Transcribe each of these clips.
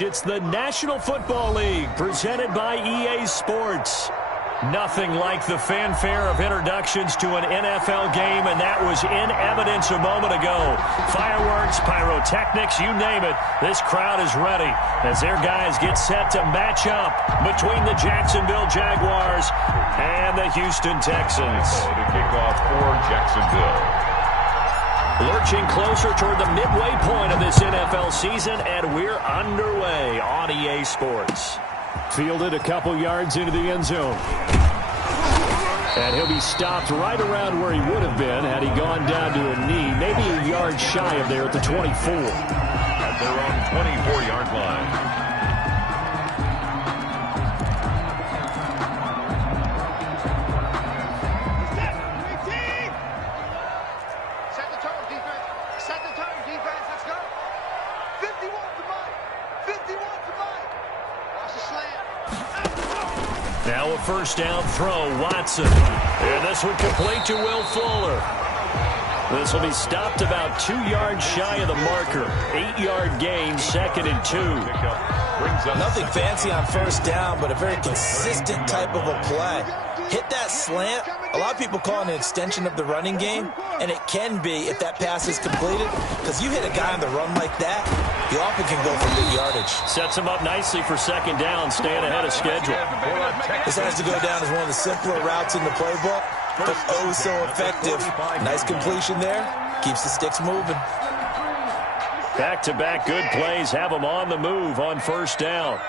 It's the National Football League presented by EA Sports. Nothing like the fanfare of introductions to an NFL game, and that was in evidence a moment ago. Fireworks, pyrotechnics, you name it. This crowd is ready as their guys get set to match up between the Jacksonville Jaguars and the Houston Texans. To kick off for Jacksonville. Lurching closer toward the midway point of this NFL season, and we're underway on EA Sports. Fielded a couple yards into the end zone. And he'll be stopped right around where he would have been had he gone down to a knee, maybe a yard shy of there at the 24. At their own 24-yard line. Now a first down throw, Watson. And this one complete to Will Fuller. This will be stopped about 2 yards shy of the marker. 8-yard gain, 2nd and 2. Nothing fancy on first down, but a very consistent type of a play. Hit that slant. A lot of people call it an extension of the running game, and it can be if that pass is completed, because you hit a guy on the run like that, he often can go for big yardage. Sets him up nicely for second down, staying ahead of schedule. This has to go down as one of the simpler routes in the playbook, but oh so effective. Nice completion there. Keeps the sticks moving. Back-to-back good plays have them on the move on first down.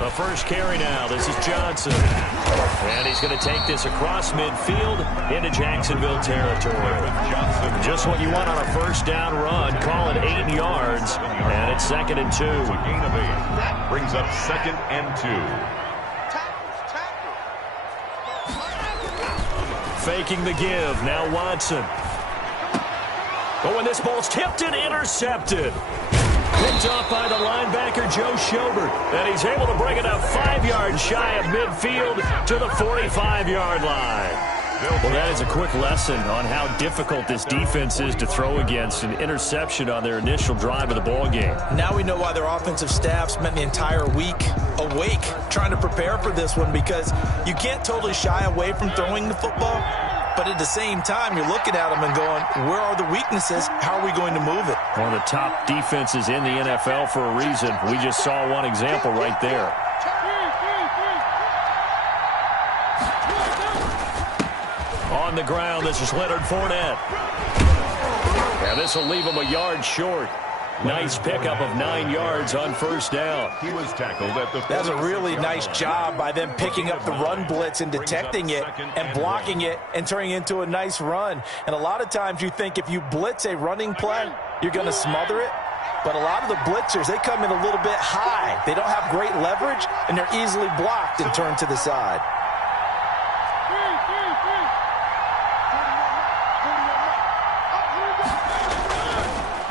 The first carry now. This is Johnson. And he's going to take this across midfield into Jacksonville territory. Just what you want on a first down run. Call it 8 yards. And it's 2nd and 2. A gain of 8. Brings up 2nd and 2. Faking the give. Now Watson. Oh, and this ball's tipped and intercepted. Picked off by the linebacker, Joe Schobert. And he's able to bring it up 5 yards shy of midfield to the 45-yard line. Well, that is a quick lesson on how difficult this defense is to throw against. An interception on their initial drive of the ball game. Now we know why their offensive staff spent the entire week awake trying to prepare for this one, because you can't totally shy away from throwing the football. But at the same time, you're looking at them and going, where are the weaknesses? How are we going to move it? One of the top defenses in the NFL for a reason. We just saw one example right there. On the ground, this is Leonard Fournette. And this will leave him a yard short. Nice pickup of 9 yards on first down. He was tackled at the... That's a really nice job by them picking up the run blitz and detecting it and blocking it and turning it into a nice run. And a lot of times you think if you blitz a running play, you're going to smother it. But a lot of the blitzers, they come in a little bit high. They don't have great leverage, and they're easily blocked and turned to the side.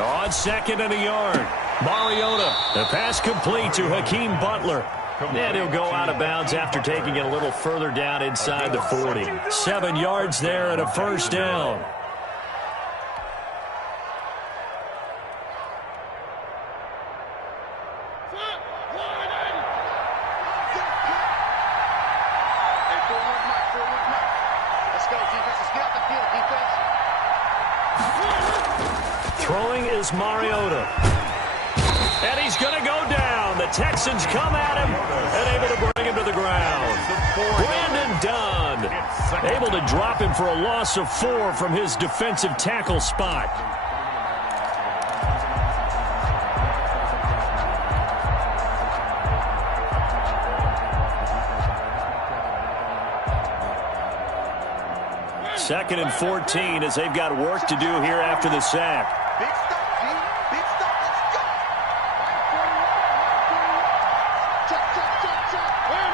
On 2nd and a yard, Mariota. The pass complete to Hakeem Butler. And he'll go out of bounds after taking it a little further down inside the 40. 7 yards there and a first down. Throwing is Mariota. And he's going to go down. The Texans come at him and able to bring him to the ground. Brandon Dunn able to drop him for a loss of 4 from his defensive tackle spot. Second and 14 as they've got work to do here after the sack. Big stop, G. Big stop. Let's go. Check. Where are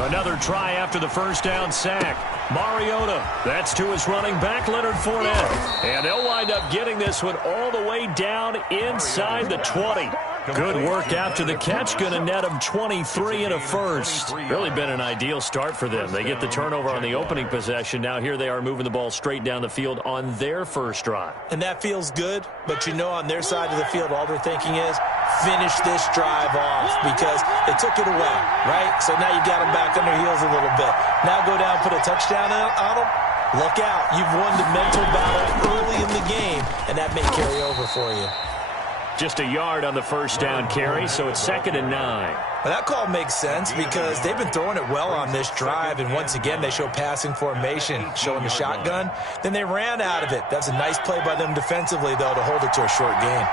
they, Another try after the first down sack. Mariota, that's to his running back, Leonard Fournette. And they'll wind up getting this one all the way down inside the 20. Good work after the catch. Going to net them 23 and a first. Really been an ideal start for them. They get the turnover on the opening possession. Now here they are moving the ball straight down the field on their first drive. And that feels good, but you know on their side of the field, all they're thinking is finish this drive off because they took it away, right? So now you got them back on their heels a little bit. Now go down, put a touchdown on them. Look out. You've won the mental battle early in the game, and that may carry over for you. Just a yard on the first down carry, so it's 2nd and 9. Well, that call makes sense because they've been throwing it well on this drive, and once again, they show passing formation, showing the shotgun. Then they ran out of it. That's a nice play by them defensively, though, to hold it to a short gain.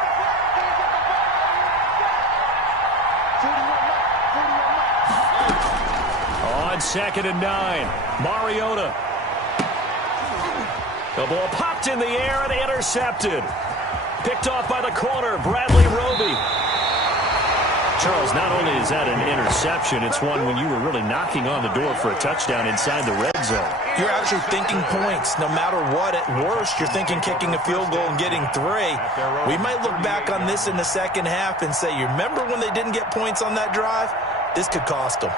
On 2nd and 9, Mariota. The ball popped in the air and intercepted. Picked off by the corner, Bradley Roby. Charles, not only is that an interception, it's one when you were really knocking on the door for a touchdown inside the red zone. You're actually thinking points. No matter what, at worst, you're thinking kicking a field goal and getting 3. We might look back on this in the second half and say, you remember when they didn't get points on that drive? This could cost them.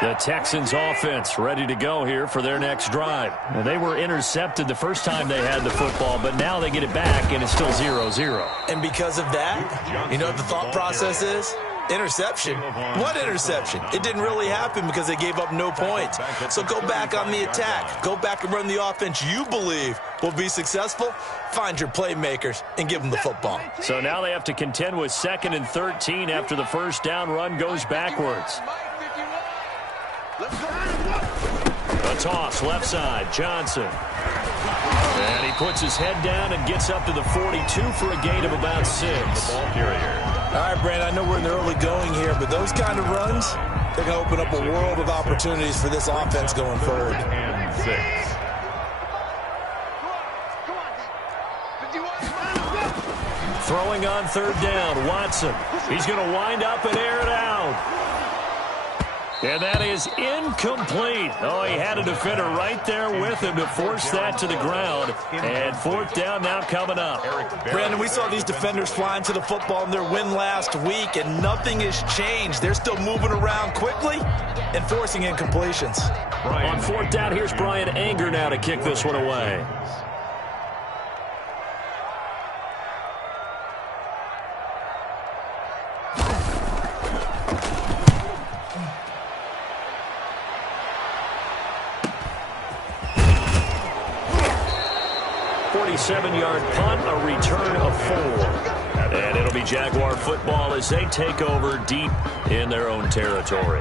The Texans offense ready to go here for their next drive. And they were intercepted the first time they had the football, but now they get it back, and it's still 0-0. And because of that, you know what the thought process is? Interception. What interception? It didn't really happen because they gave up no points. So go back on the attack. Go back and run the offense you believe will be successful. Find your playmakers and give them the football. So now they have to contend with 2nd and 13 after the first down run goes backwards. A toss, left side, Johnson. And he puts his head down and gets up to the 42 for a gain of about 6. The ball carrier. All right, Brandon, I know we're in the early going here, but those kind of runs, they're going to open up a world of opportunities for this offense going forward. And 6. Throwing on 3rd down, Watson. He's going to wind up and air it out. And that is incomplete. Oh, he had a defender right there with him to force that to the ground. And 4th down now coming up. Brandon, we saw these defenders flying to the football in their win last week, and nothing has changed. They're still moving around quickly and forcing incompletions. On 4th down, here's Brian Anger now to kick this one away. Seven-yard punt, a return of 4. And it'll be Jaguar football as they take over deep in their own territory.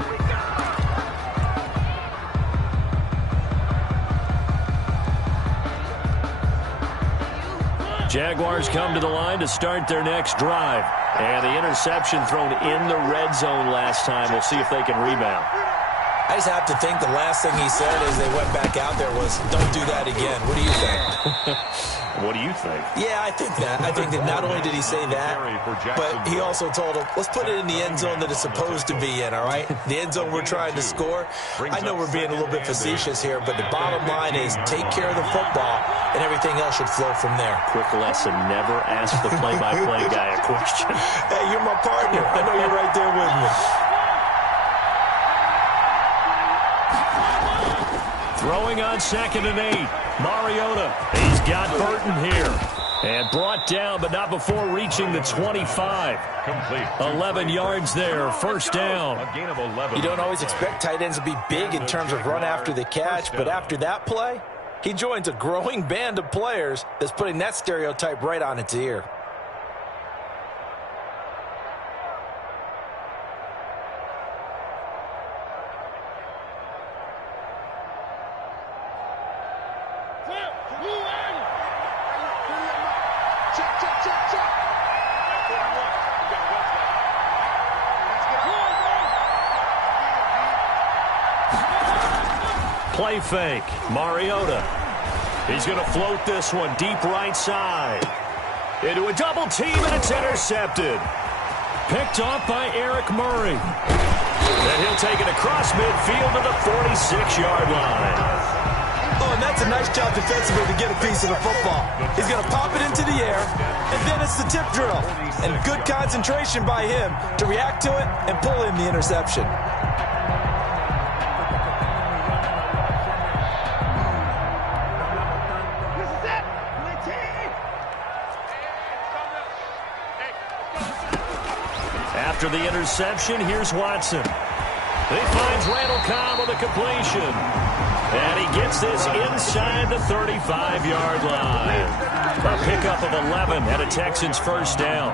Jaguars come to the line to start their next drive. And the interception thrown in the red zone last time. We'll see if they can rebound. I just have to think the last thing he said as they went back out there was, don't do that again. What do you think? What do you think? Yeah, I think that. I think that not only did he say that, but he also told him, let's put it in the end zone that it's supposed to be in, all right? The end zone we're trying to score. I know we're being a little bit facetious here, but the bottom line is take care of the football, and everything else should flow from there. Quick lesson, never ask the play-by-play guy a question. Hey, you're my partner. I know you're right there with me. Throwing on 2nd and 8. Mariota. He's got Burton here. And brought down, but not before reaching the 25. Complete. 11 yards there. First down. A gain of 11. You don't always expect tight ends to be big in terms of run after the catch, but after that play, he joins a growing band of players that's putting that stereotype right on its ear. Play fake. Mariota. He's going to float this one deep right side. Into a double team, and it's intercepted. Picked off by Eric Murray. And he'll take it across midfield to the 46-yard line. Oh, and that's a nice job defensively to get a piece of the football. He's going to pop it into the air, and then it's the tip drill. And good concentration by him to react to it and pull in the interception. After the interception, here's Watson. He finds Randall Cobb on the completion. And he gets this inside the 35-yard line. A pickup of 11 and a Texans first down.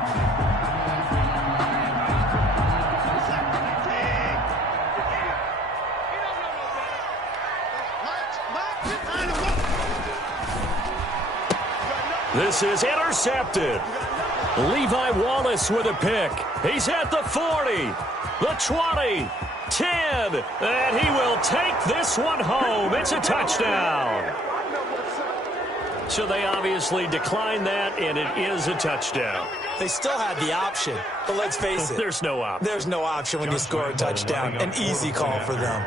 This is intercepted. Levi Wallace with a pick. He's at the 40, the 20, 10, and he will take this one home. It's a touchdown. So they obviously declined that, and it is a touchdown. They still had the option, but let's face it. There's no option. There's no option when you score a touchdown. An easy call for them.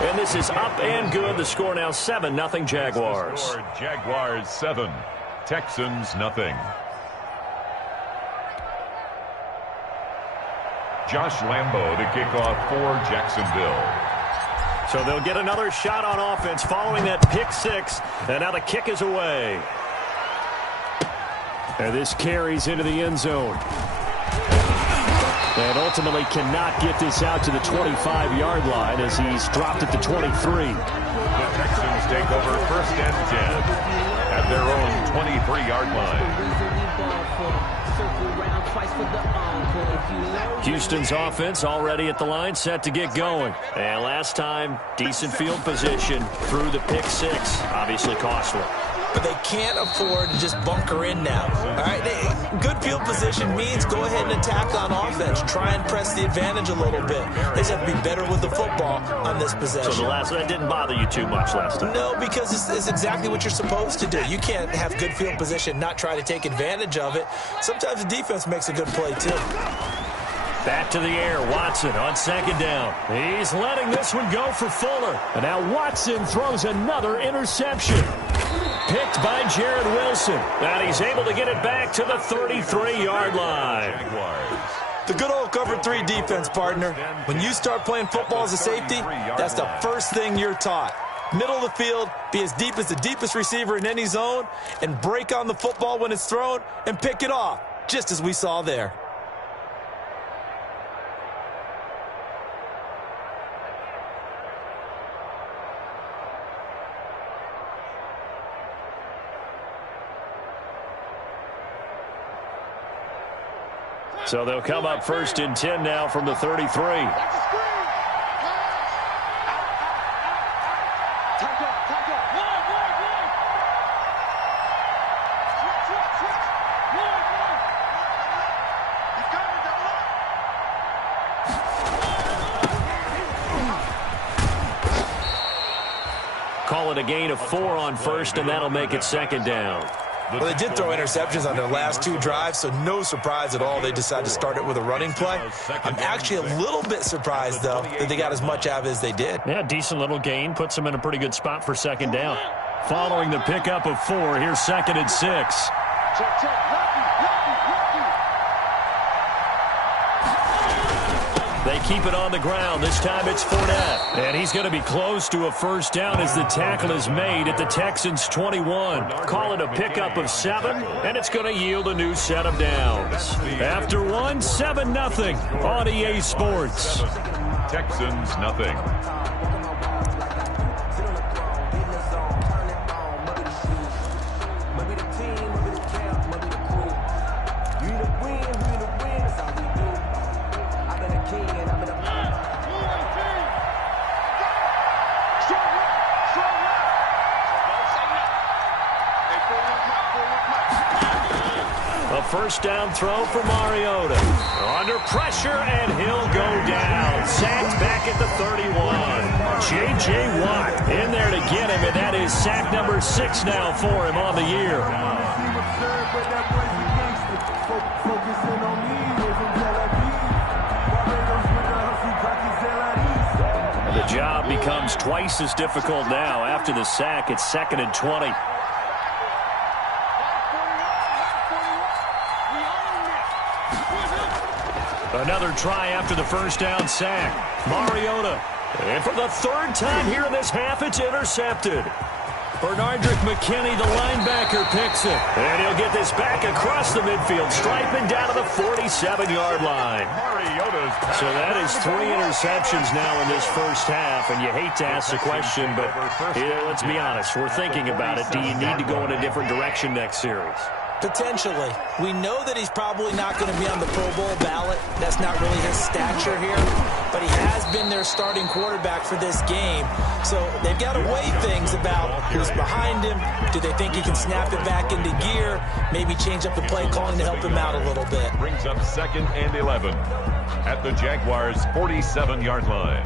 And this is up and good. The score now 7-0 Jaguars. Jaguars 7, Texans nothing. Josh Lambo to kick off for Jacksonville. So they'll get another shot on offense following that pick six. And now the kick is away. And this carries into the end zone. And ultimately cannot get this out to the 25-yard line as he's dropped at the 23. The Texans take over first and 10 at their own 23-yard line. Houston's offense already at the line, set to get going. And last time, decent field position through the pick six. Obviously costly. But they can't afford to just bunker in now. All right, good field position means go ahead and attack on offense. Try and press the advantage a little bit. They just have to be better with the football on this possession. So that didn't bother you too much last time? No, because it's exactly what you're supposed to do. You can't have good field position, not try to take advantage of it. Sometimes the defense makes a good play, too. Back to the air, Watson on second down. He's letting this one go for Fuller. And now Watson throws another interception. Picked by Jared Wilson. And he's able to get it back to the 33-yard line. The good old cover three defense, partner. When you start playing football as a safety, that's the first thing you're taught. Middle of the field, be as deep as the deepest receiver in any zone, and break on the football when it's thrown and pick it off, just as we saw there. So they'll come up first and 10 now from the 33. Call it a gain of 4 on first, and that'll make it second down. Well, they did throw interceptions on their last two drives, so no surprise at all they decided to start it with a running play. I'm actually a little bit surprised, though, that they got as much out of it as they did. Yeah, decent little gain. Puts them in a pretty good spot for second down. Following the pickup of 4, here's second and 6. They keep it on the ground. This time it's Fournette. And he's going to be close to a first down as the tackle is made at the Texans' 21. Call it a pickup of 7, and it's going to yield a new set of downs. After one, 7-0 on EA Sports. Texans nothing. First down throw for Mariota. Under pressure, and he'll go down. Sacked back at the 31. J.J. Watt in there to get him, and that is sack number 6 now for him on the year. job becomes twice as difficult now. After the sack, it's 2nd and 20. Another try after the first down sack. Mariota. And for the 3rd time here in this half, it's intercepted. Bernardrick McKinney, the linebacker, picks it. And he'll get this back across the midfield, striping down to the 47-yard line. So that is 3 interceptions now in this first half, and you hate to ask the question, but let's be honest, we're thinking about it. Do you need to go in a different direction next series? Potentially. We know that he's probably not going to be on the Pro Bowl ballot. That's not really his stature here. But he has been their starting quarterback for this game. So they've got to weigh things about who's behind him. Do they think he can snap it back into gear? Maybe change up the play calling to help him out a little bit. Brings up 2nd and 11 at the Jaguars' 47-yard line.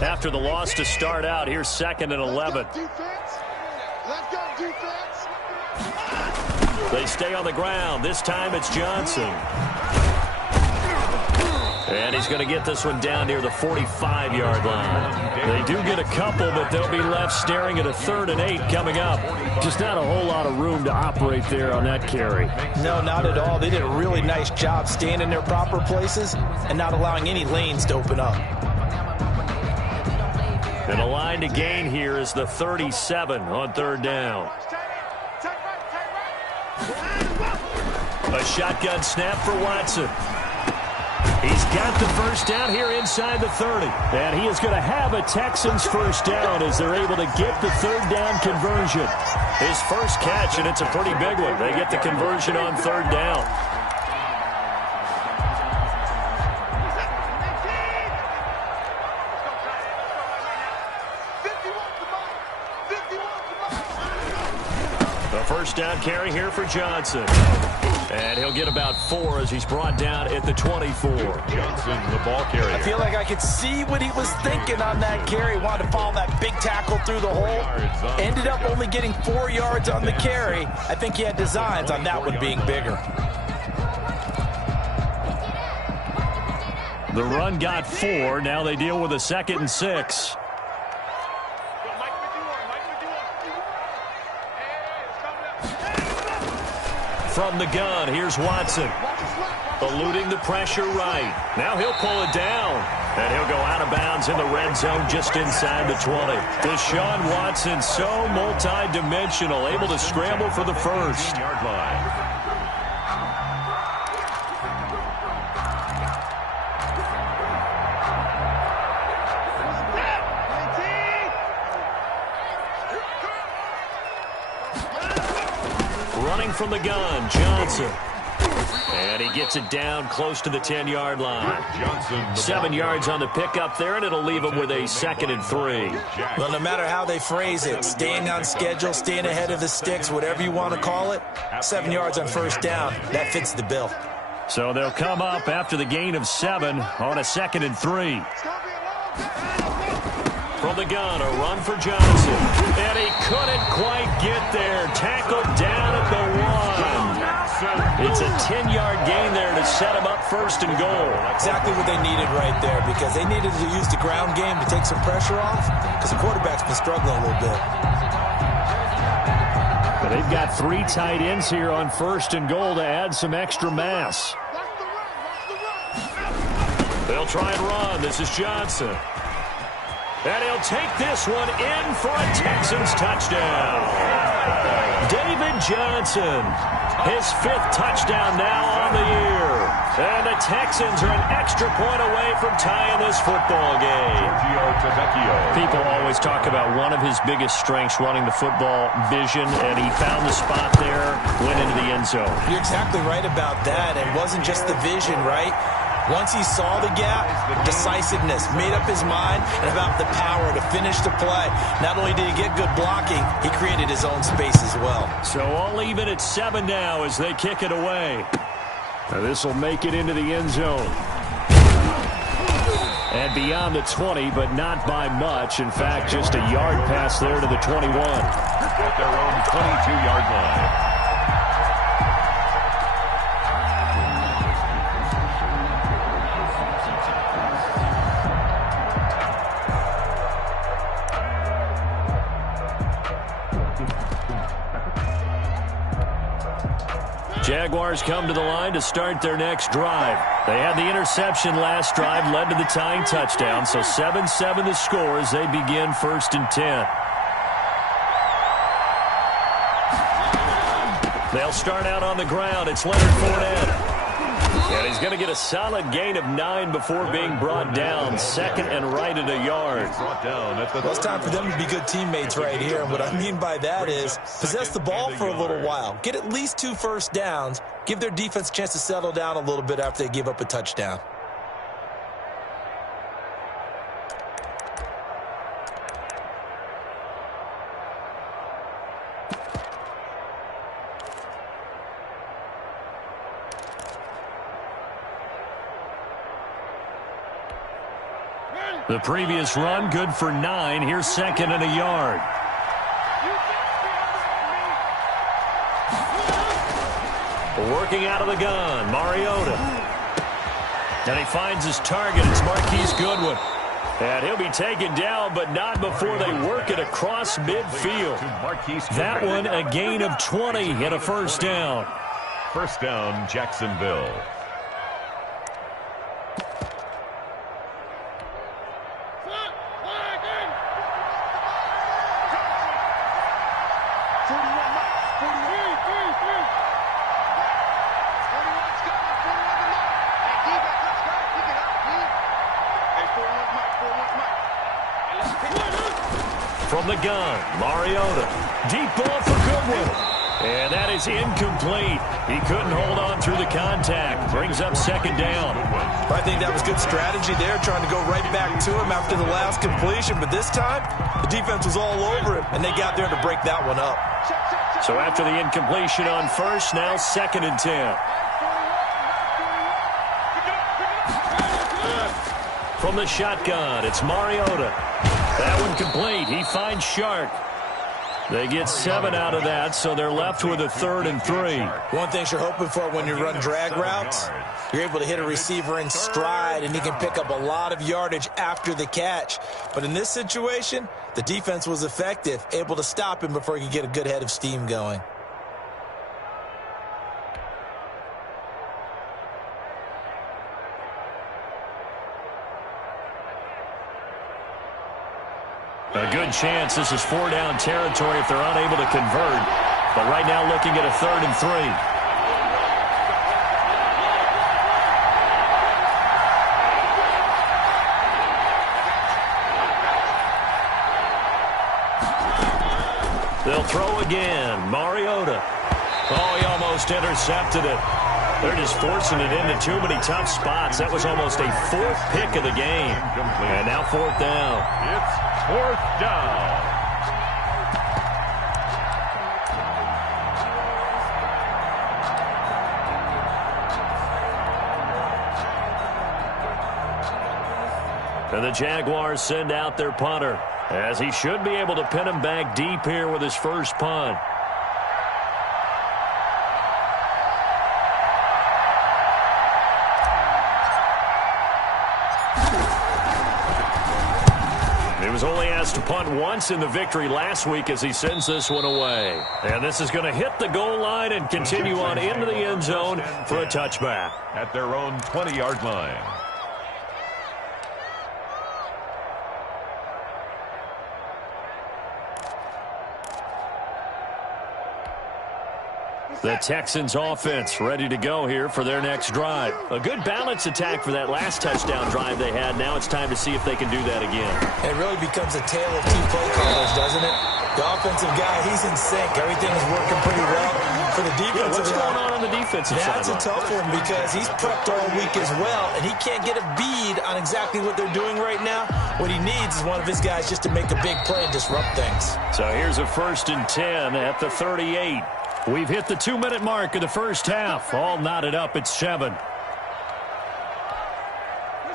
After the loss to start out, here's 2nd and 11. Let's go, defense. They stay on the ground. This time it's Johnson. And he's going to get this one down near the 45-yard line. They do get a couple, but they'll be left staring at a 3rd and 8 coming up. Just not a whole lot of room to operate there on that carry. No, not at all. They did a really nice job staying in their proper places and not allowing any lanes to open up. And a line to gain here is the 37 on 3rd down. A shotgun snap for Watson. He's got the first down here inside the 30. And he is going to have a Texans first down as they're able to get the 3rd down conversion. His first catch, and it's a pretty big one. They get the conversion on 3rd down. The first down carry here for Johnson. And he'll get about 4 as he's brought down at the 24. Johnson, the ball carrier. I feel like I could see what he was thinking on that carry. Wanted to follow that big tackle through the hole. Ended up only getting 4 yards on the carry. I think he had designs on that one being bigger. The run got 4. Now they deal with a 2nd and 6. From the gun, here's Watson. Eluding the pressure right. Now he'll pull it down. And he'll go out of bounds in the red zone just inside the 20. Deshaun Watson, so multi-dimensional, able to scramble for the first. Yard line. Running from the gun, Johnson. And he gets it down close to the 10-yard line. Johnson, 7 yards on the pickup there, and it'll leave him with a 2nd and 3. Well, no matter how they phrase it, staying on schedule, staying ahead of the sticks, whatever you want to call it, 7 yards on first down, that fits the bill. So they'll come up after the gain of 7 on a 2nd and 3. From the gun, a run for Johnson. And he couldn't quite get there. Tackled down at the 1. It's a 10-yard gain there to set him up 1st and goal. Exactly what they needed right there, because they needed to use the ground game to take some pressure off, because the quarterback's been struggling a little bit. But they've got 3 tight ends here on 1st and goal to add some extra mass. They'll try and run. This is Johnson. And he'll take this one in for a Texans touchdown. David Johnson, his 5th touchdown now on the year. And the Texans are an extra point away from tying this football game. People always talk about one of his biggest strengths running the football, vision, and he found the spot there, went into the end zone. You're exactly right about that. It wasn't just the vision, right? Once he saw the gap, decisiveness, made up his mind, and about the power to finish the play. Not only did he get good blocking, he created his own space as well. So all even at 7 now as they kick it away. Now this will make it into the end zone. And beyond the 20, but not by much. In fact, just a yard pass there to the 21. At their own 22-yard line. Jaguars come to the line to start their next drive. They had the interception last drive, led to the tying touchdown, so 7-7 the score as they begin 1st and 10. They'll start out on the ground. It's Leonard Fournette. And he's going to get a solid gain of 9 before being brought down. Second and right at a yard. Well, it's time for them to be good teammates right here. And what I mean by that is possess the ball for a little while. Get at least 2 first downs. Give their defense a chance to settle down a little bit after they give up a touchdown. The previous run, good for 9. Here's 2nd and a yard. Working out of the gun, Mariota. And he finds his target. It's Marquise Goodwin. And he'll be taken down, but not before they work it across midfield. That one, a gain of 20 and a first down. First down, Jacksonville. From the gun, Mariota. Deep ball for Goodwin. And that is incomplete. He couldn't hold on through the contact. Brings up 2nd down. I think that was good strategy there, trying to go right back to him after the last completion. But this time, the defense was all over him, and they got there to break that one up. So after the incompletion on first, now 2nd and 10. From the shotgun, it's Mariota. That one complete. He finds Shark. They get 7 out of that, so they're left with a 3rd and 3. One thing you're hoping for when you run drag routes, you're able to hit a receiver in stride, and he can pick up a lot of yardage after the catch. But in this situation, the defense was effective, able to stop him before he could get a good head of steam going. A good chance this is 4-down territory if they're unable to convert. But right now looking at a 3rd and 3. They'll throw again. Mariota. Oh, he almost intercepted it. They're just forcing it into too many tough spots. That was almost a 4th pick of the game. And now 4th down. It's 4th down. And the Jaguars send out their punter, as he should be able to pin him back deep here with his first punt. He was only asked to punt once in the victory last week as he sends this one away. And this is going to hit the goal line and continue on into the end zone for a touchback. At their own 20-yard line. The Texans offense ready to go here for their next drive. A good balanced attack for that last touchdown drive they had. Now it's time to see if they can do that again. It really becomes a tale of 2 play callers, doesn't it? The offensive guy, he's in sync. Everything is working pretty well. For the defensive what's going on the defensive side? That's a tough one because he's prepped all week as well, and he can't get a bead on exactly what they're doing right now. What he needs is one of his guys just to make a big play and disrupt things. So here's a 1st and 10 at the 38. We've hit the 2-minute mark of the first half. All knotted up at 7.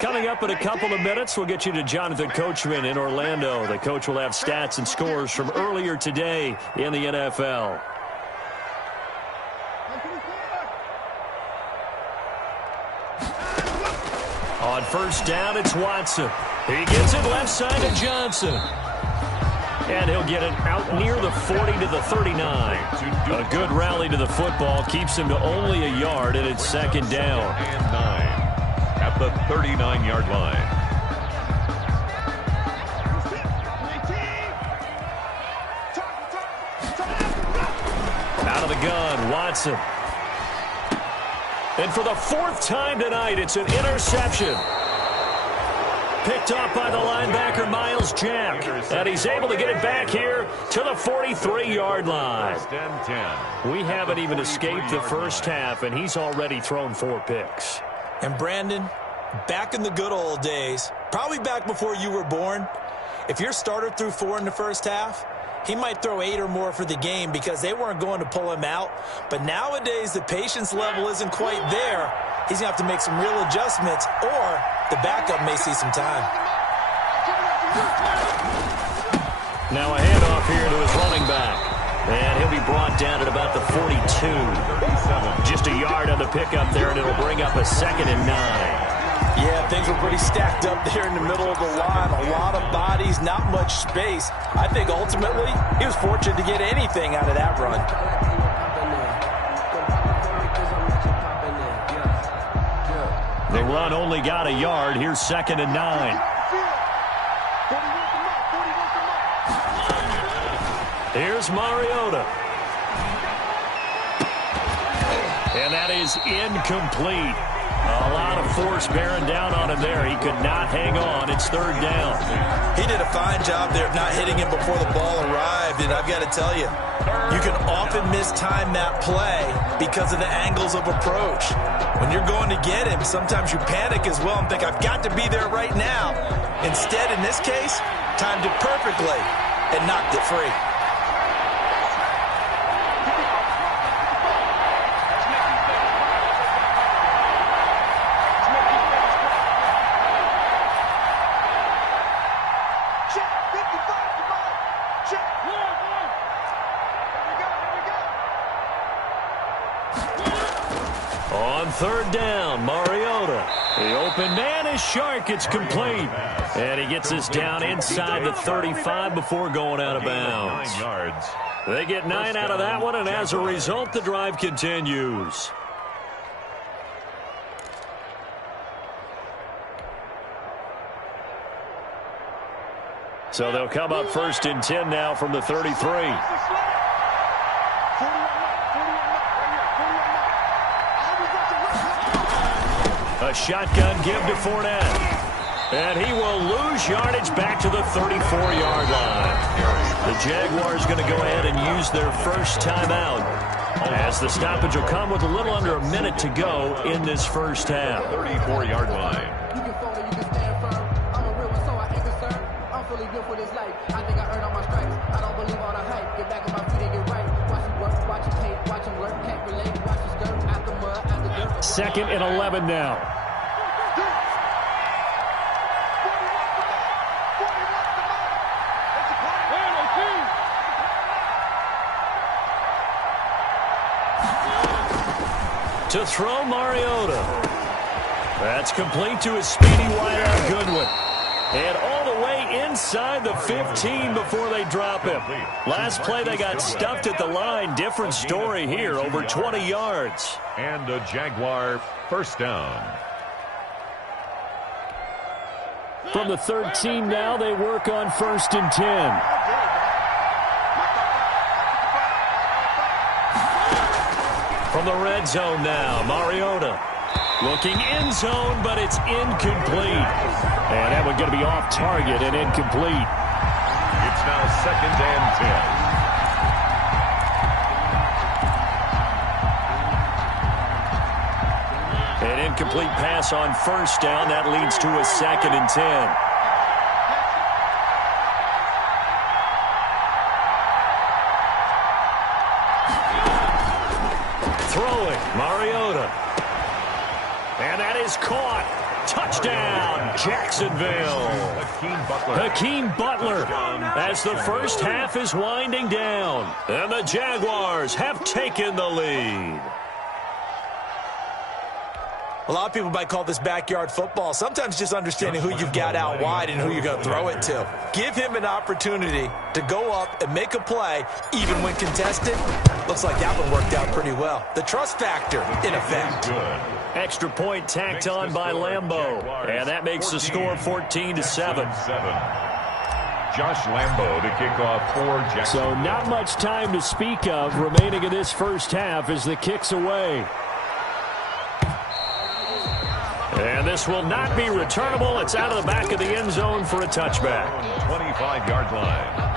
Coming up in a couple of minutes, we'll get you to Jonathan Coachman in Orlando. The coach will have stats and scores from earlier today in the NFL. On first down, it's Watson. He gets it left side to Johnson. And he'll get it out near the 40 to the 39. A good rally to the football keeps him to only a yard, and it's second down. And 9 at the 39-yard line. Out of the gun, Watson. And for the 4th time tonight, it's an interception. Picked off by the linebacker, Miles Jack. And he's able to get it back here to the 43-yard line. We haven't even escaped the first half, and he's already thrown 4 picks. And Brandon, back in the good old days, probably back before you were born, if your starter threw 4 in the first half, he might throw 8 or more for the game because they weren't going to pull him out. But nowadays, the patience level isn't quite there. He's going to have to make some real adjustments, or the backup may see some time. Now a handoff here to his running back. And he'll be brought down at about the 42. Just a yard on the pickup there, and it'll bring up a 2nd and 9. Yeah, things were pretty stacked up there in the middle of the line. A lot of bodies, not much space. I think ultimately he was fortunate to get anything out of that run. The run only got a yard. Here's 2nd and 9. Here's Mariota. And that is incomplete. A lot of force bearing down on him there. He could not hang on. It's 3rd down. He did a fine job there of not hitting him before the ball arrived. And I've got to tell you, you can often mistime that play because of the angles of approach. When you're going to get him, sometimes you panic as well and think, I've got to be there right now. Instead, in this case, timed it perfectly and knocked it free. On 3rd down, Mariota. The open man is Shark. It's complete. And he gets us down inside the 35 before going out of bounds. They get 9 out of that one, and as a result, the drive continues. So they'll come up 1st and 10 now from the 33. A shotgun give to Fournette. And he will lose yardage back to the 34-yard line. The Jaguars going to go ahead and use their first timeout, as the stoppage will come with a little under a minute to go in this first half. 34-yard line. You can fold it, you can stand firm. I'm a real one, so I ain't concerned. I'm fully built for this life. I think I earned all my stripes. I don't believe all the hype. Get back on my feet and get right. Watch him work, watch him hate, watch him work. Can't relate, watch his skirt. Out the mud, out the dirt. 2nd and 11 now. To throw Mariota. That's complete to his speedy wideout Goodwin. And all the way inside the 15 before they drop him. Last play they got stuffed at the line. Different story here, over 20 yards. And a Jaguar 1st down. From the 13 now, they work on 1st and 10. From the red zone now, Mariota looking end zone, but it's incomplete. And that one going to be off target and incomplete. It's now 2nd and 10. An incomplete pass on 1st down. That leads to a 2nd and 10. Throwing, Mariota. And that is caught. Touchdown, Jacksonville. Hakeem Butler as the first half is winding down. And the Jaguars have taken the lead. A lot of people might call this backyard football. Sometimes just understanding who you've got out wide and who you're going to throw it to. Give him an opportunity to go up and make a play, even when contested. Looks like that one worked out pretty well. The trust factor in effect. Extra point tacked on by Lambeau. And that makes the score 14-7. Josh Lambeau to kick off for Jacksonville. So not much time to speak of remaining in this first half as the kick's away. And this will not be returnable. It's out of the back of the end zone for a touchback. 25-yard line.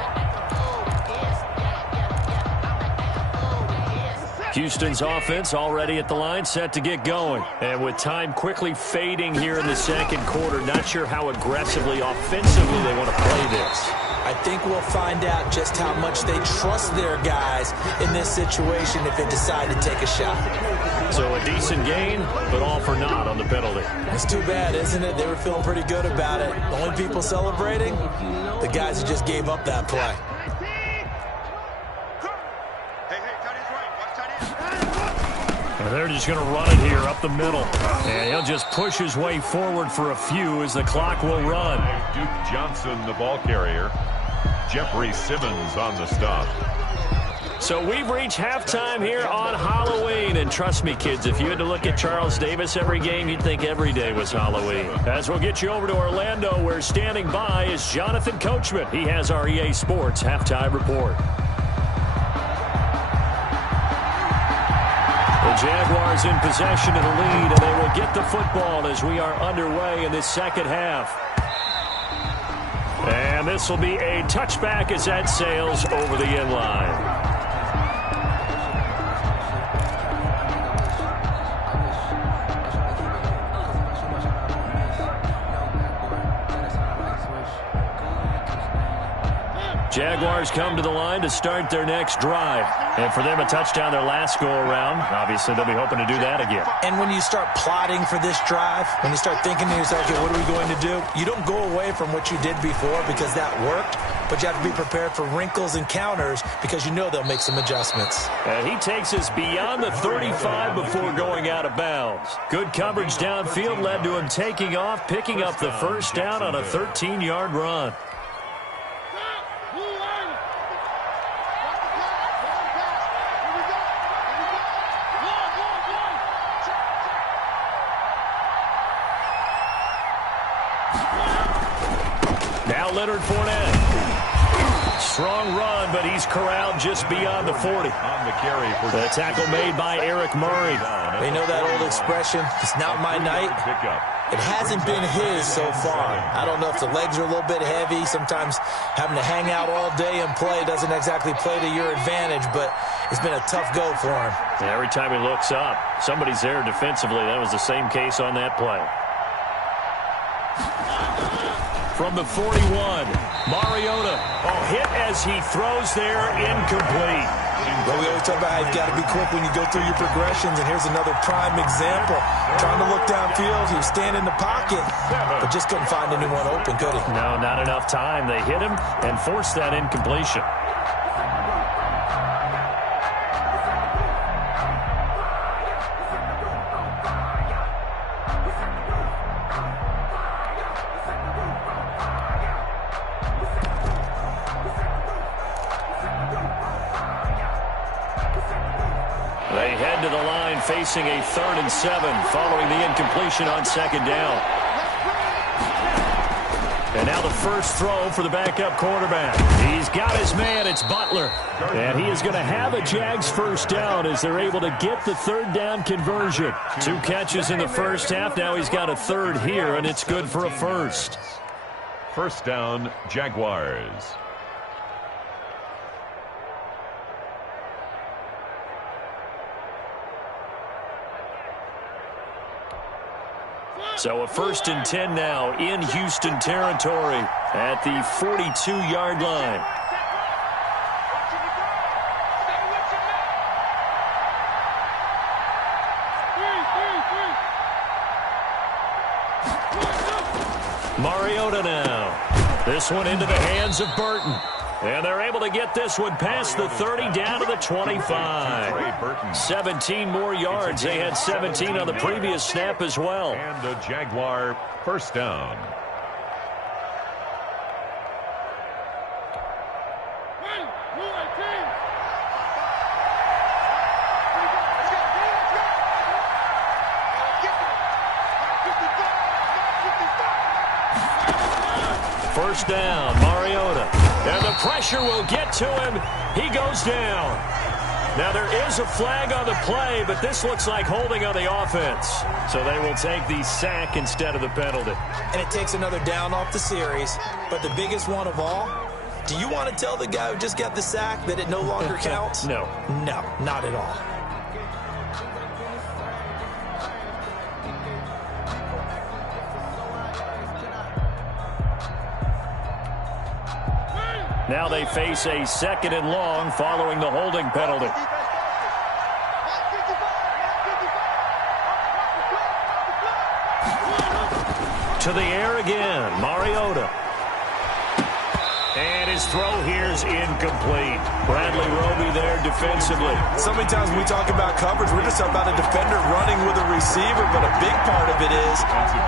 Houston's offense already at the line, set to get going. And with time quickly fading here in the second quarter, not sure how aggressively, offensively they want to play this. I think we'll find out just how much they trust their guys in this situation if they decide to take a shot. So a decent gain, but all for naught on the penalty. It's too bad, isn't it? They were feeling pretty good about it. The only people celebrating, the guys who just gave up that play. And they're just going to run it here up the middle. And he'll just push his way forward for a few as the clock will run. Duke Johnson, the ball carrier. Jeffrey Simmons on the stop. So we've reached halftime here on Halloween. And trust me, kids, if you had to look at Charles Davis every game, you'd think every day was Halloween. As we'll get you over to Orlando, where standing by is Jonathan Coachman. He has our EA Sports halftime report. The Jaguars in possession of the lead, and they will get the football as we are underway in this second half. And this will be a touchback as that sails over the end line. Jaguars come to the line to start their next drive. And for them, a touchdown their last go-around. Obviously, they'll be hoping to do that again. And when you start plotting for this drive, when you start thinking to yourself, okay, what are we going to do? You don't go away from what you did before because that worked, but you have to be prepared for wrinkles and counters because you know they'll make some adjustments. And he takes us beyond the 35 before going out of bounds. Good coverage downfield led to him taking off, picking up the first down on a 13-yard run. Leonard Fournette. Strong run, but he's corralled just beyond the 40. On the carry for the tackle made by Eric Murray. They know that old expression, it's not my night. It hasn't been his so far. I don't know if the legs are a little bit heavy. Sometimes having to hang out all day and play doesn't exactly play to your advantage, but it's been a tough go for him. And every time he looks up, somebody's there defensively. That was the same case on that play. From the 41, Mariota. Oh, hit as he throws there, incomplete. Well, we always talk about how you've got to be quick when you go through your progressions, and here's another prime example. Trying to look downfield, he was standing in the pocket, but just couldn't find anyone open, could he? No, not enough time. They hit him and forced that incompletion. They head to the line facing a 3rd and 7 following the incompletion on second down. And now the first throw for the backup quarterback. He's got his man. It's Butler. And he is going to have a Jags first down as they're able to get the 3rd down conversion. 2 catches in the first half. Now he's got a 3rd here, and it's good for a first. First down, Jaguars. So a 1st and 10 now in Houston territory at the 42-yard line. Mariota now. This one into the hands of Burton. And they're able to get this one past the 30 down to the 25. 17 more yards. They had 17 on the previous snap as well. And a Jaguar first down. First down, Mariota. And the pressure will get to him. He goes down. Now, there is a flag on the play, but this looks like holding on the offense. So they will take the sack instead of the penalty. And it takes another down off the series. But the biggest one of all, do you want to tell the guy who just got the sack that it no longer counts? No. No, not at all. Now they face a 2nd and long following the holding penalty. To the air again, Mariota. And his throw here is incomplete. Bradley Roby there defensively. So many times when we talk about coverage, we're just talking about a defender running with a receiver, but a big part of it is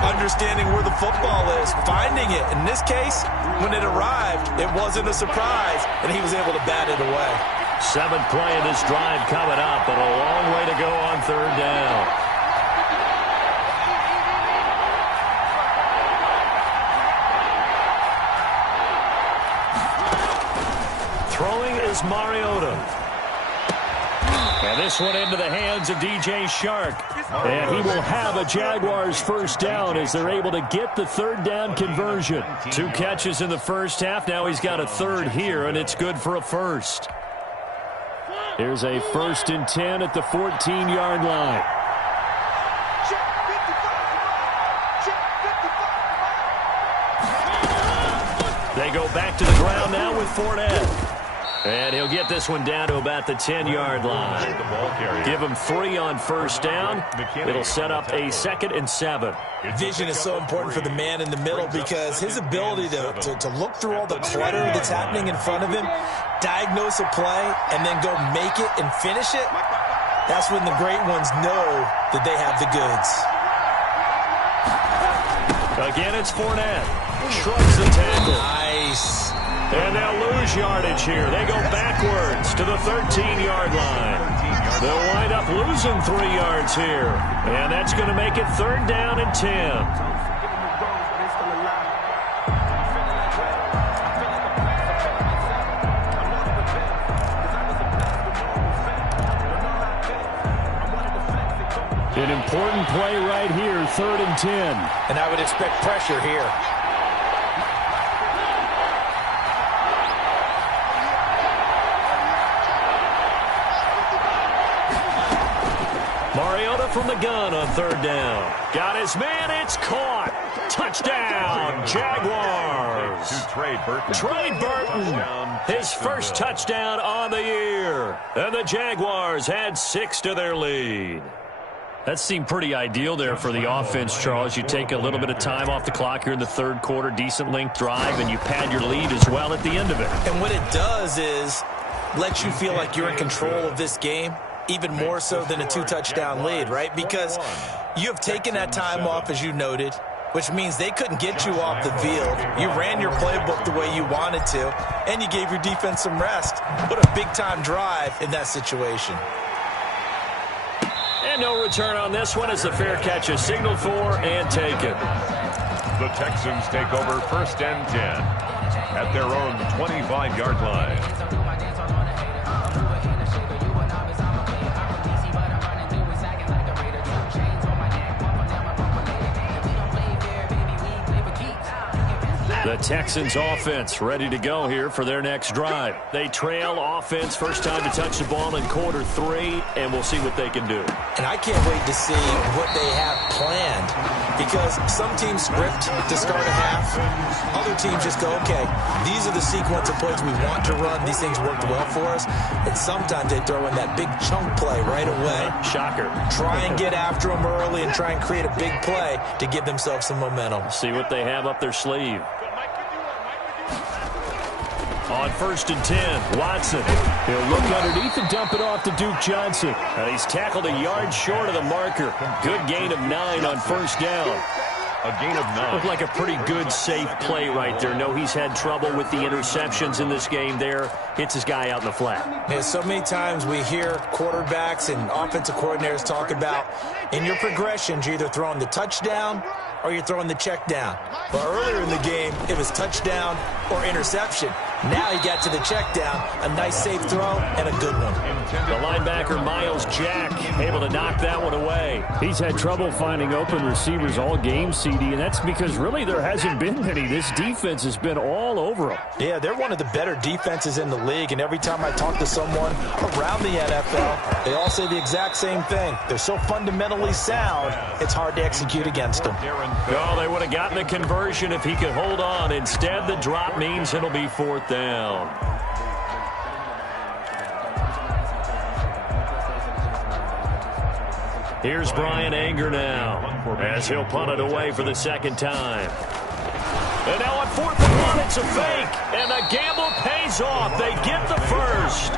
understanding where the football is, finding it. In this case, when it arrived, it wasn't a surprise, and he was able to bat it away. 7th play of this drive coming up, but a long way to go on 3rd down. Throwing is Mariota. And this one into the hands of DJ Shark. And he will have a Jaguars first down as they're able to get the 3rd down conversion. 2 catches in the first half. Now he's got a 3rd here, and it's good for a first. Here's a 1st and 10 at the 14-yard line. They go back to the ground now with Fournette. And he'll get this one down to about the 10-yard line. Give him 3 on first down. It'll set up a 2nd and 7. Vision is so important for the man in the middle because his ability to look through all the clutter that's happening in front of him, diagnose a play, and then go make it and finish it, that's when the great ones know that they have the goods. Again, it's Fournette. Shrugs the tackle. Nice. And they'll lose yardage here. They go backwards to the 13-yard line. They'll wind up losing 3 yards here. And that's going to make it 3rd down and 10. An important play right here, 3rd and 10. And I would expect pressure here. Mariota from the gun on 3rd down. Got his man, it's caught. Touchdown, Jaguars. Trey Burton, his first touchdown on the year. And the Jaguars had 6 to their lead. That seemed pretty ideal there for the offense, Charles. You take a little bit of time off the clock here in the 3rd quarter, decent length drive, and you pad your lead as well at the end of it. And what it does is let you feel like you're in control of this game, even more so than a 2-touchdown lead, right? Because you have taken that time off, as you noted, which means they couldn't get you off the field. You ran your playbook the way you wanted to, and you gave your defense some rest. What a big-time drive in that situation. And no return on this one as the fair catch is signaled for and taken. The Texans take over 1st and 10 at their own 25-yard line. The Texans offense ready to go here for their next drive. They trail offense, first time to touch the ball in quarter 3, and we'll see what they can do. And I can't wait to see what they have planned, because some teams script to start a half. Other teams just go, okay, these are the sequence of plays we want to run. These things worked well for us. And sometimes they throw in that big chunk play right away. Shocker. Try and get after them early and try and create a big play to give themselves some momentum. See what they have up their sleeve. On 1st and 10, Watson. He'll look underneath and dump it off to Duke Johnson. And he's tackled a yard short of the marker. Good gain of 9 on 1st down. A gain of 9. Looked like a pretty good, safe play right there. No, he's had trouble with the interceptions in this game there. Hits his guy out in the flat. Yeah, so many times we hear quarterbacks and offensive coordinators talk about in your progressions, you're either throwing the touchdown or you're throwing the check down. But earlier in the game, it was touchdown or interception. Now he got to the check down, a nice safe throw, and a good one. The linebacker, Miles Jack, able to knock that one away. He's had trouble finding open receivers all game, CD, and that's because really there hasn't been many. This defense has been all over them. Yeah, they're one of the better defenses in the league, and every time I talk to someone around the NFL, they all say the exact same thing. They're so fundamentally sound, it's hard to execute against them. Oh, they would have gotten the conversion if he could hold on. Instead, the drop means it'll be 4th down. Here's Brian Anger now, as he'll punt it away for the 2nd time. And now on 4th and 1, it's a fake, and the gamble pays off. They get the first.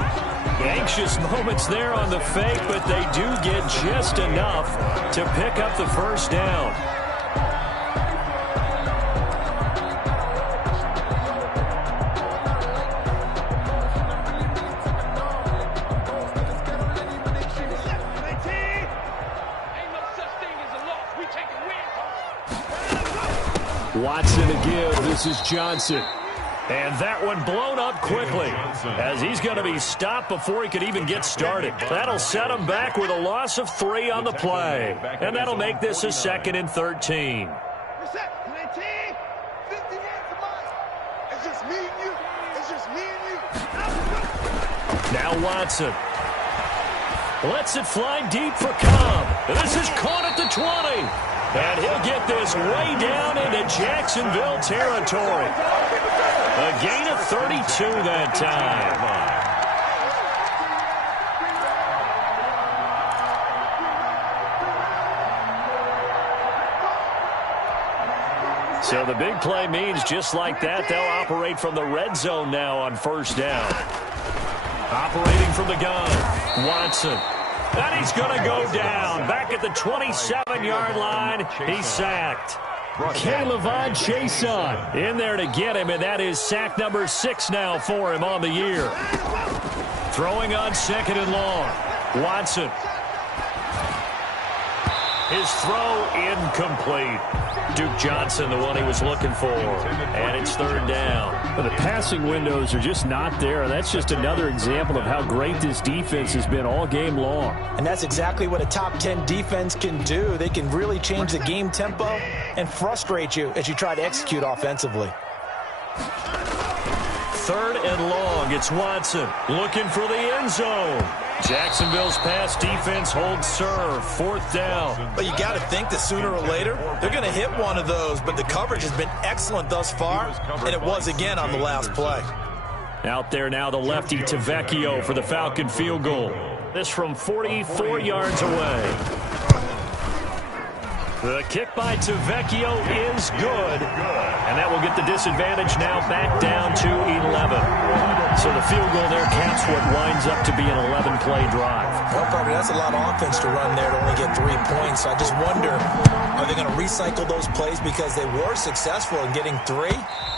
Anxious moments there on the fake, but they do get just enough to pick up the 1st down. Watson to give. This is Johnson. And that one blown up quickly as he's going to be stopped before he could even get started. That'll set him back with a loss of 3 on the play. And that'll make this a 2nd and 13. Now Watson lets it fly deep for Cobb. This is caught at the 20. And he'll get this way down into Jacksonville territory. A gain of 32 that time. So the big play means just like that, they'll operate from the red zone now on 1st down. Operating from the gun, Watson. And he's going to go down. Back at the 27-yard line, he's sacked. K'Lavon Chaisson in there to get him, and that is sack number 6 now for him on the year. Throwing on 2nd and long. Watson. His throw incomplete. Duke Johnson, the one he was looking for. And it's 3rd down. But the passing windows are just not there. And that's just another example of how great this defense has been all game long. And that's exactly what a top 10 defense can do. They can really change the game tempo and frustrate you as you try to execute offensively. 3rd and long. It's Watson looking for the end zone. Jacksonville's pass defense holds serve. 4th down. But you got to think that sooner or later they're going to hit one of those. But the coverage has been excellent thus far, and it was again on the last play. Out there now, the lefty Tavecchio for the Falcon field goal. This from 44 yards away. The kick by Tavecchio is good. And that will get the disadvantage now back down to 11. So the field goal there caps what winds up to be an 11-play drive. Well, Carter, that's a lot of offense to run there to only get 3 points. So I just wonder, are they going to recycle those plays because they were successful in getting 3?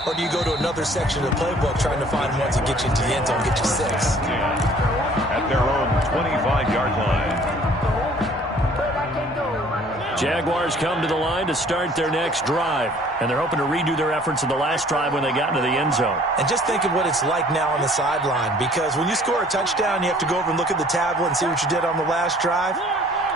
Or do you go to another section of the playbook trying to find ones that get you into the end zone, get you 6? At their own 25-yard line. Jaguars come to the line to start their next drive. And they're hoping to redo their efforts in the last drive when they got into the end zone. And just think of what it's like now on the sideline. Because when you score a touchdown, you have to go over and look at the tablet and see what you did on the last drive.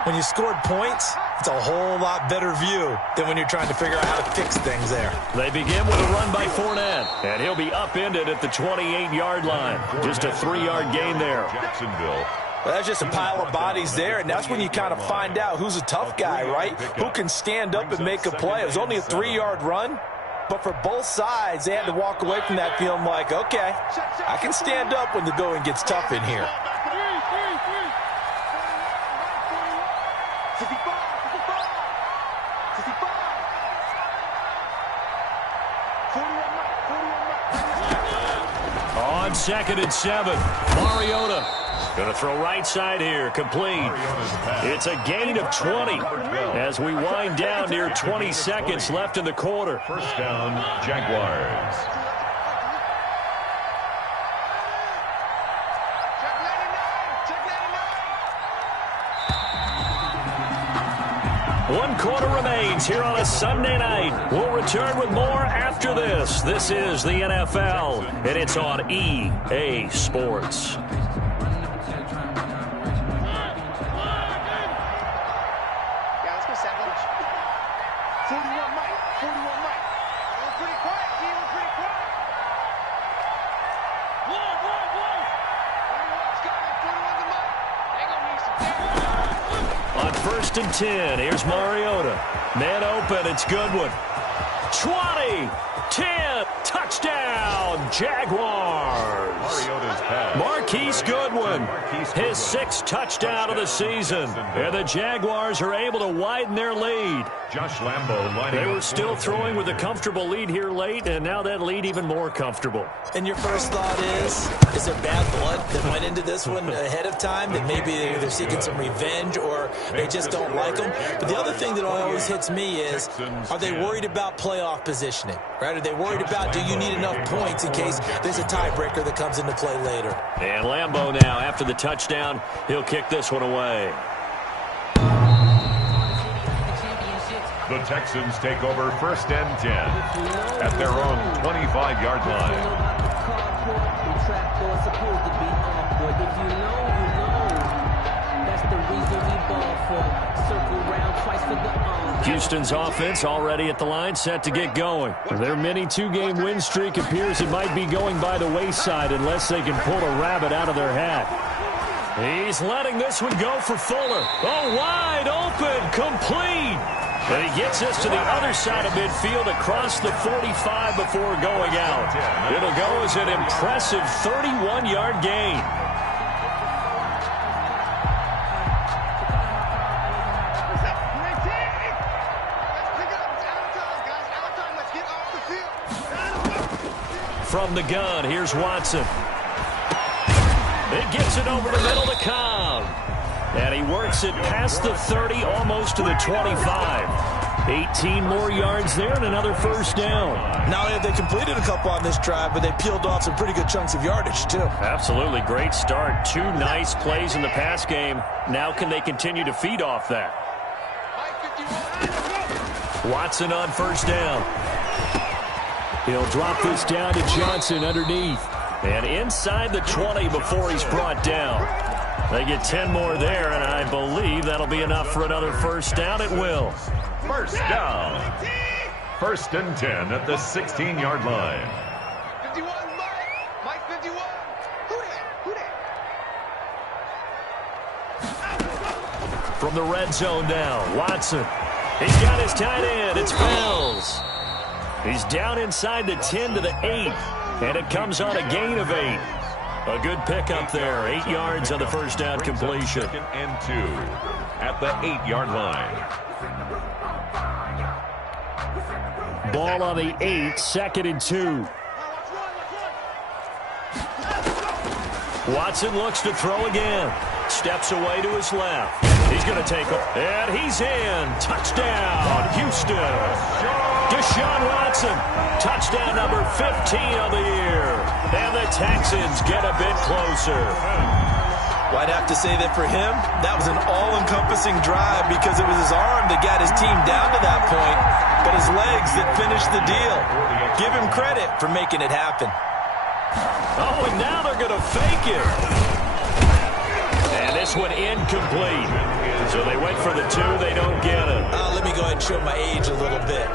When you scored points, it's a whole lot better view than when you're trying to figure out how to fix things there. They begin with a run by Fournette. And he'll be upended at the 28-yard line. Just a 3-yard gain there. Jacksonville. Well, that's just a pile of bodies there, and that's when you kind of find out who's a tough guy, right? Who can stand up and make a play. It was only a 3-yard run, but for both sides, they had to walk away from that feeling like, okay, I can stand up when the going gets tough in here. on 2nd and 7. Mariota going to throw right side here. Complete. It's a gain of 20 as we wind down near 20 seconds left in the quarter. First down, Jaguars. One quarter remains here on a Sunday night. We'll return with more after this. This is the NFL, and it's on EA Sports. First and 10. Here's Mariota. Man open. It's Goodwin. 20, 10, touchdown, Jaguars. Marquise Goodwin, his 6th touchdown of the season. And the Jaguars are able to widen their lead. Josh Lambo. They were still throwing with a comfortable lead here late, and now that lead even more comfortable. And your first thought is there bad blood that went into this one ahead of time, that maybe they're seeking some revenge or they just don't like them? But the other thing that always hits me is, are they worried about playoff positioning? Right? Are they worried about, do you need enough points in case there's a tiebreaker that comes into play later? And Lambo now, after the touchdown, he'll kick this one away. The Texans take over first and 10 at their own 25-yard line. Houston's offense already at the line, set to get going. Their mini 2-game win streak appears it might be going by the wayside unless they can pull a rabbit out of their hat. He's letting this one go for Fuller. Oh, wide open, complete. And he gets us to the other side of midfield across the 45 before going out. It'll go as an impressive 31-yard gain. From the gun, here's Watson. It gets it over the middle to Cobb. And he works it past the 30, almost to the 25. 18 more yards there and another first down. Not only have they completed a couple on this drive, but they peeled off some pretty good chunks of yardage, too. Absolutely. Great start. 2 nice plays in the pass game. Now can they continue to feed off that? Watson on first down. He'll drop this down to Johnson underneath. And inside the 20 before he's brought down. They get 10 more there, and I believe that'll be enough for another first down. It will. First down. First and 10 at the 16-yard line. 51, Mike 51. Who that? From the red zone now, Watson. He's got his tight end. It's Fells. He's down inside the 10 to the 8, and it comes on a gain of 8. A good pickup there. 8 yards on the first down completion. Second and 2 at the 8-yard line. Ball on the 8, 2nd and 2. Watson looks to throw again. Steps away to his left. He's going to take it. And he's in. Touchdown, Houston. Deshaun Watson, touchdown number 15 of the year. And the Texans get a bit closer. Well, I'd have to say that for him, that was an all-encompassing drive because it was his arm that got his team down to that point, but his legs that finished the deal. Give him credit for making it happen. Oh, and now they're going to fake it. And this one incomplete. So they wait for the 2. They don't get it. Let me go ahead and show my age a little bit.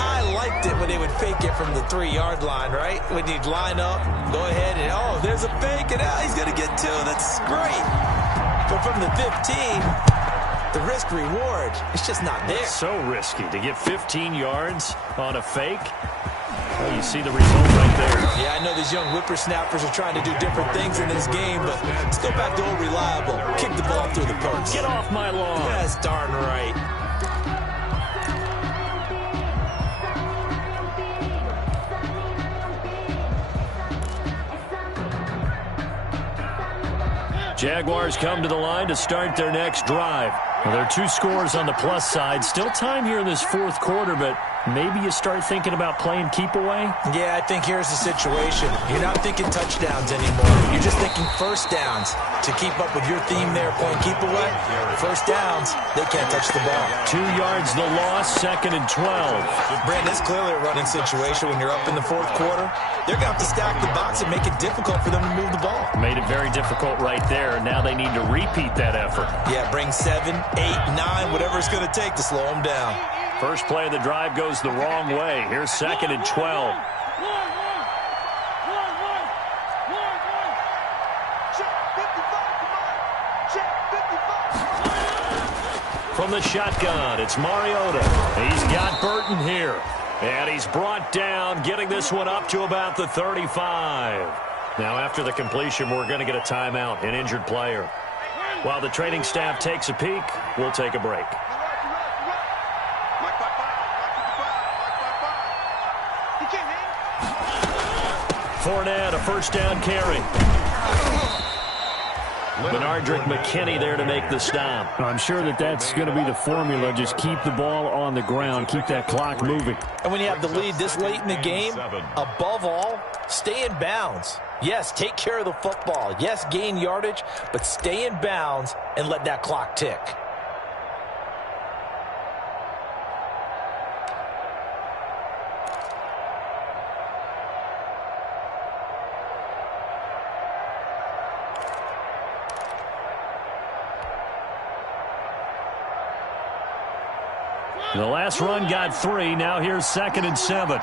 I liked it when they would fake it from the 3-yard line, right? When you'd line up, go ahead and, oh, there's a fake, and he's going to get 2. That's great. But from the 15, the risk-reward, it's just not there. It's so risky to get 15 yards on a fake. Well, you see the result right there. Yeah, I know these young whippersnappers are trying to do different things in this game, but let's go back to old reliable. Kick the ball through the post. Get off my lawn. That's darn right. Jaguars come to the line to start their next drive. Well, there are 2 scores on the plus side. Still time here in this fourth quarter, but maybe you start thinking about playing keep away? Yeah, I think here's the situation. You're not thinking touchdowns anymore. You're just thinking first downs. To keep up with your theme there, playing keep away, first downs, they can't touch the ball. 2 yards the loss, 2nd and 12. Brandon, it's clearly a running situation when you're up in the fourth quarter. They're going to have to stack the box and make it difficult for them to move the ball. Made it very difficult right there. Now they need to repeat that effort. Yeah, bring 7, 8, 9, whatever it's going to take to slow them down. First play of the drive goes the wrong way. Here's 2nd and 12. From the shotgun, it's Mariota. He's got Burton here. And he's brought down, getting this one up to about the 35. Now, after the completion, we're going to get a timeout, an injured player. While the training staff takes a peek, we'll take a break. Fournette, a first down carry. Benardrick McKinney there to make the stop. I'm sure that's going to be the formula. Just keep the ball on the ground. Keep that clock moving. And when you have the lead this late in the game, above all, stay in bounds. Yes, take care of the football. Yes, gain yardage, but stay in bounds and let that clock tick. The last run got 3. Now here's 2nd and 7.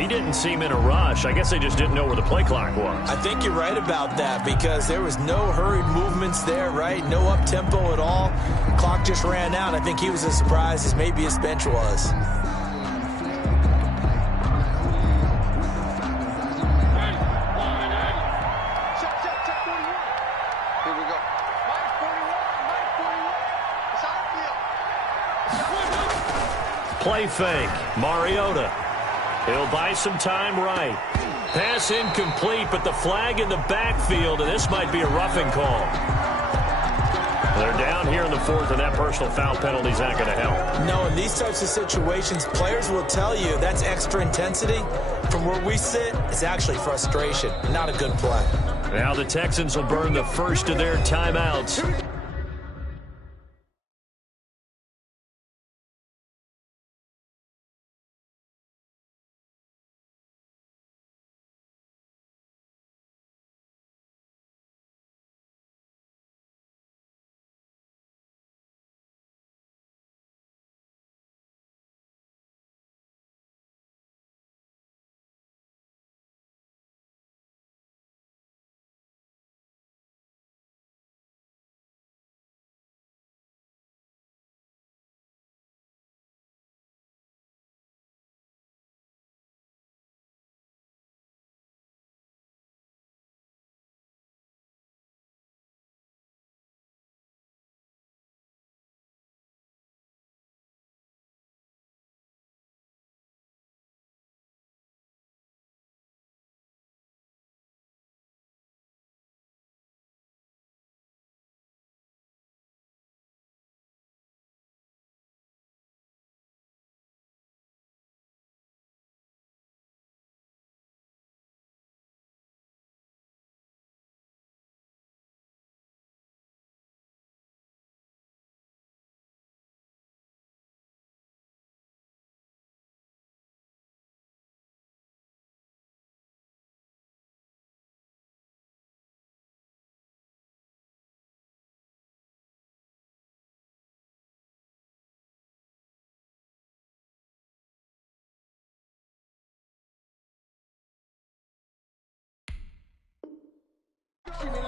He didn't seem in a rush. I guess they just didn't know where the play clock was. I think you're right about that because there was no hurried movements there, right? No up-tempo at all. Clock just ran out. I think he was as surprised as maybe his bench was. Play fake. Mariota. He'll buy some time right. Pass incomplete, but the flag in the backfield, and this might be a roughing call. They're down here in the fourth, and that personal foul penalty is not going to help. No, in these types of situations, players will tell you that's extra intensity. From where we sit, it's actually frustration. Not a good play. Now the Texans will burn the first of their timeouts.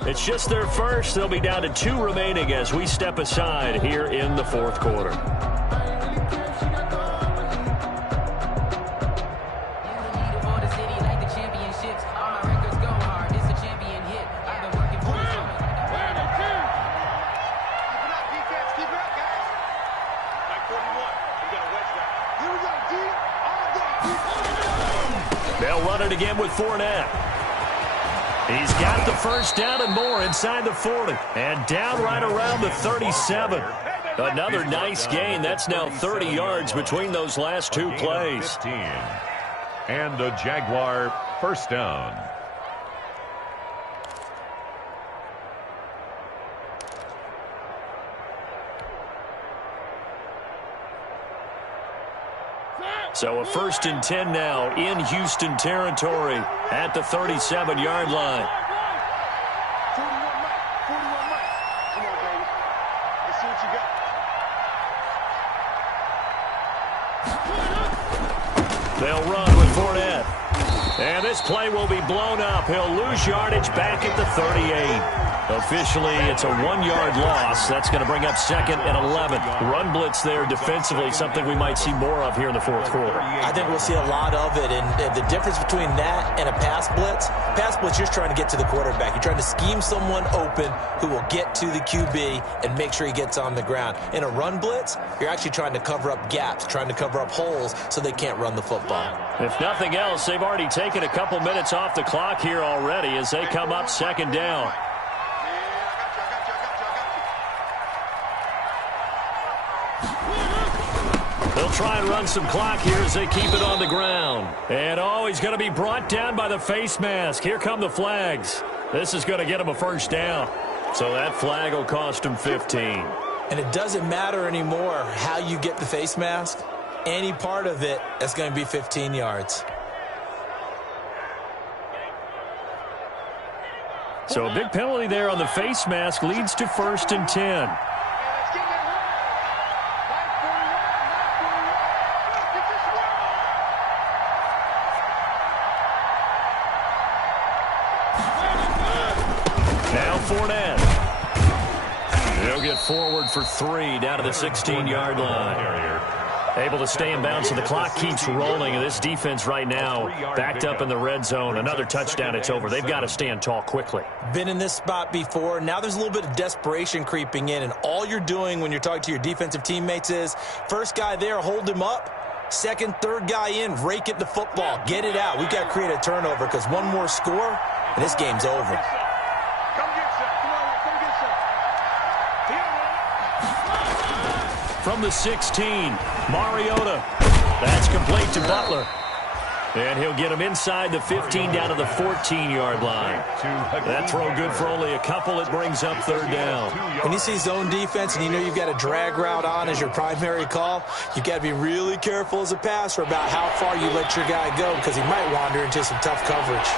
It's just their first. They'll be down to 2 remaining as we step aside here in the fourth quarter. Defense, keep it up, guys. 41. We got run it again with Fournette. He's got the first down and more inside the 40. And down right around the 37. Another nice gain. That's now 30 yards between those last two plays. 15. And a Jaguar first down. So a 1st and 10 now in Houston territory at the 37-yard line. 41 Mike. Come on, baby. Let's see what you got. They'll run with Fournette. And this play will be blown up. He'll lose yardage back at the 38. Officially, it's a 1-yard loss. That's going to bring up 2nd and 11. Run blitz there defensively, something we might see more of here in the fourth quarter. I think we'll see a lot of it, and the difference between that and a pass blitz, you're just trying to get to the quarterback. You're trying to scheme someone open who will get to the QB and make sure he gets on the ground. In a run blitz, you're actually trying to cover up gaps, trying to cover up holes so they can't run the football. If nothing else, they've already taken a couple minutes off the clock here already as they come up 2nd down. They'll try and run some clock here as they keep it on the ground. And, he's going to be brought down by the face mask. Here come the flags. This is going to get him a first down. So that flag will cost him 15. And it doesn't matter anymore how you get the face mask. Any part of it, that's going to be 15 yards. So a big penalty there on the face mask leads to 1st and 10. Now Fournette. He'll get forward for 3 down to the 16-yard line. Able to stay in bounds, so the clock keeps rolling. And this defense right now backed up in the red zone. Another touchdown, it's over. They've got to stand tall quickly. Been in this spot before. Now there's a little bit of desperation creeping in. And all you're doing when you're talking to your defensive teammates is, first guy there, hold him up. Second, third guy in, rake at the football. Get it out. We've got to create a turnover because one more score, and this game's over. From the 16, Mariota. That's complete to Butler. And he'll get him inside the 15 down to the 14-yard line. That throw good for only a couple. It brings up 3rd down. When you see zone defense and you know you've got a drag route on as your primary call, you've got to be really careful as a passer about how far you let your guy go because he might wander into some tough coverage.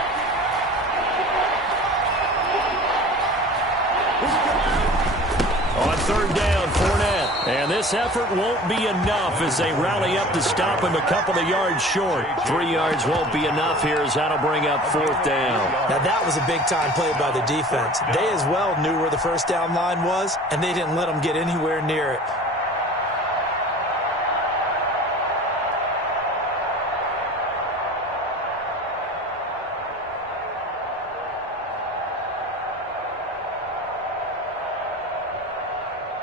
On 3rd down, Fournette. And this effort won't be enough as they rally up to stop him a couple of yards short. 3 yards won't be enough here as that'll bring up 4th down. Now that was a big-time play by the defense. They as well knew where the first down line was, and they didn't let them get anywhere near it.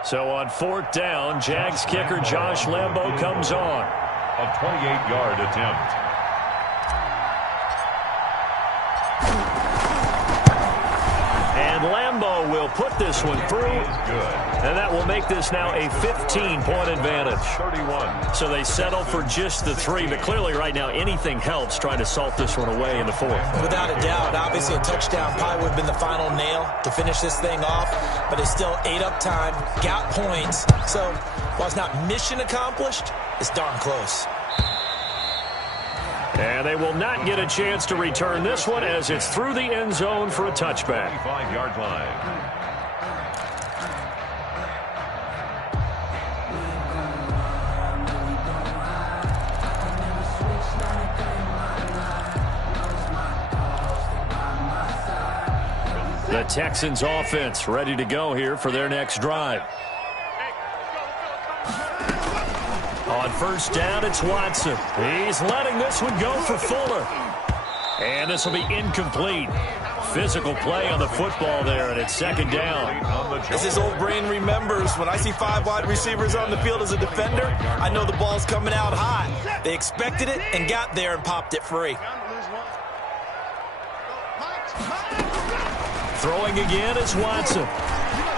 So on 4th down, Jags kicker Josh Lambo comes on. A 28-yard attempt. And Lambo will put this one through. And that will make this now a 15-point advantage. 31. So they settle for just the 3, but clearly right now anything helps trying to salt this one away in the 4th. Without a doubt, obviously a touchdown probably would have been the final nail to finish this thing off, but it's still ate up time, got points. So while it's not mission accomplished, it's darn close. And they will not get a chance to return this one as it's through the end zone for a touchback. 25-yard line. The Texans offense ready to go here for their next drive. On 1st down, it's Watson. He's letting this one go for Fuller. And this will be incomplete. Physical play on the football there, and it's 2nd down. As his old brain remembers, when I see 5 wide receivers on the field as a defender, I know the ball's coming out high. They expected it and got there and popped it free. Throwing again is Watson.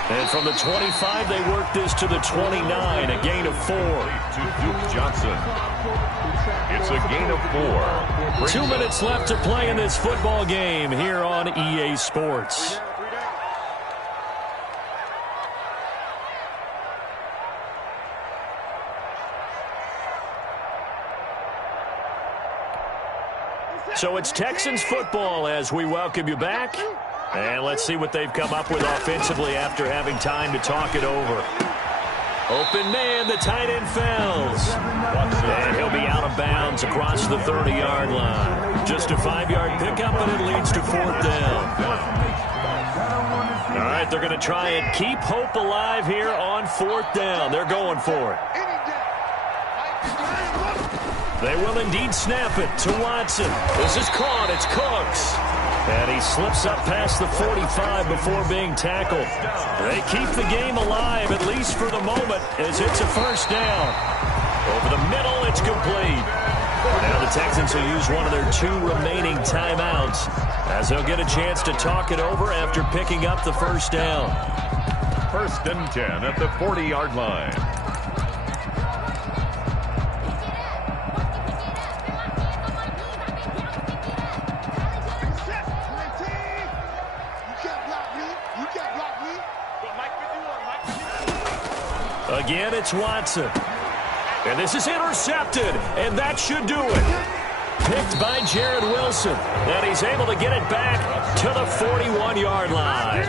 And from the 25, they work this to the 29, a gain of 4. To Duke Johnson. It's a gain of 4. 2 minutes left to play in this football game here on EA Sports. So it's Texans football as we welcome you back. And let's see what they've come up with offensively after having time to talk it over. Open man, the tight end fells. And he'll be out of bounds across the 30-yard line. Just a 5-yard pickup, and it leads to 4th down. All right, they're going to try and keep hope alive here on 4th down. They're going for it. They will indeed snap it to Watson. This is caught. It's Cooks. And he slips up past the 45 before being tackled. They keep the game alive, at least for the moment, as it's a 1st down. Over the middle, it's complete. Now the Texans will use one of their 2 remaining timeouts, as they'll get a chance to talk it over after picking up the 1st down. 1st and 10 at the 40-yard line. Again, it's Watson. And this is intercepted, and that should do it. Picked by Jared Wilson. And he's able to get it back to the 41-yard line.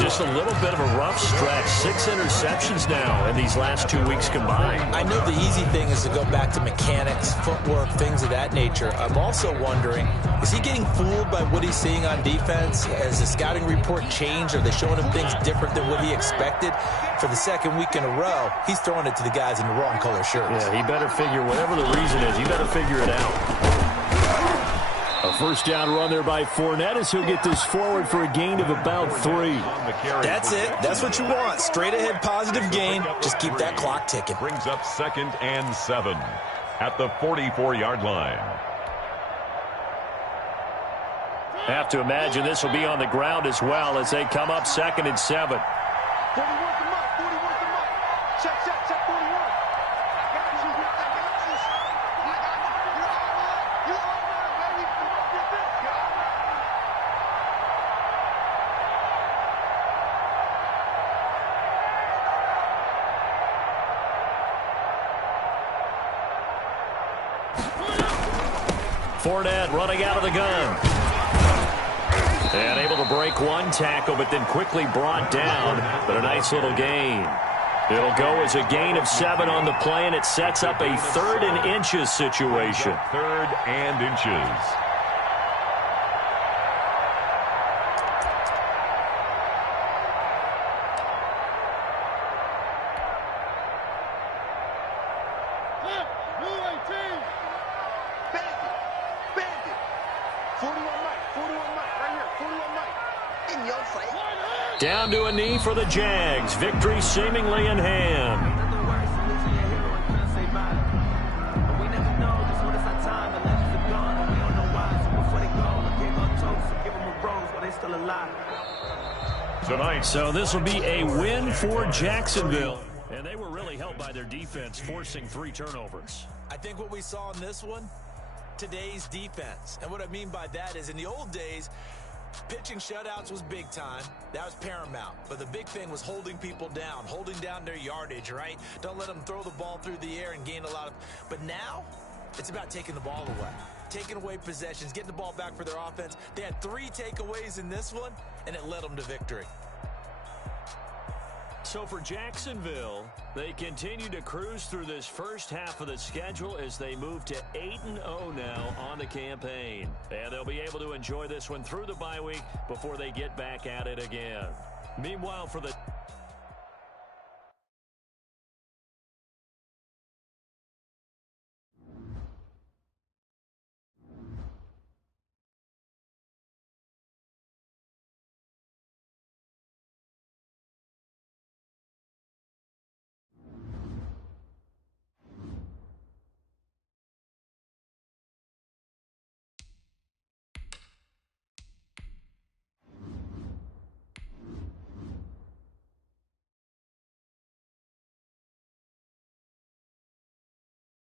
Just a little bit of a rough stretch. 6 interceptions now in these last 2 weeks combined. I know the easy thing is to go back to mechanics, footwork, things of that nature. I'm also wondering, is he getting fooled by what he's seeing on defense? Has the scouting report changed? Are they showing him things different than what he expected? For the 2nd week in a row, he's throwing it to the guys in the wrong color shirts. Yeah, he better figure, whatever the reason is, he better figure it out. A 1st down run there by Fournette as he'll get this forward for a gain of about 3. That's it. That's what you want. Straight ahead positive gain. Just keep that clock ticking. Brings up 2nd and 7 at the 44-yard line. Have to imagine this will be on the ground as well as they come up 2nd and 7. 41 to Mike. 41 to Mike. Check, 41. I got you. You're all right, baby. You're all right. Fournette running out of the gun. And able to break one tackle, but then quickly brought down. But a nice little gain. It'll go as a gain of 7 on the play, and it sets up a 3rd and inches situation. 3rd and inches. Down to a knee for the Jags. Victory seemingly in hand. Tonight. So this will be a win for Jacksonville. And they were really helped by their defense, forcing 3 turnovers. I think what we saw in this one, today's defense. And what I mean by that is in the old days, pitching shutouts was big time. That was paramount. But the big thing was holding people down, holding down their yardage, right? Don't let them throw the ball through the air and gain a lot of... But now, it's about taking the ball away. Taking away possessions, getting the ball back for their offense. They had 3 takeaways in this one, and it led them to victory. So for Jacksonville, they continue to cruise through this first half of the schedule as they move to 8-0 now on the campaign. And they'll be able to enjoy this one through the bye week before they get back at it again. Meanwhile, for the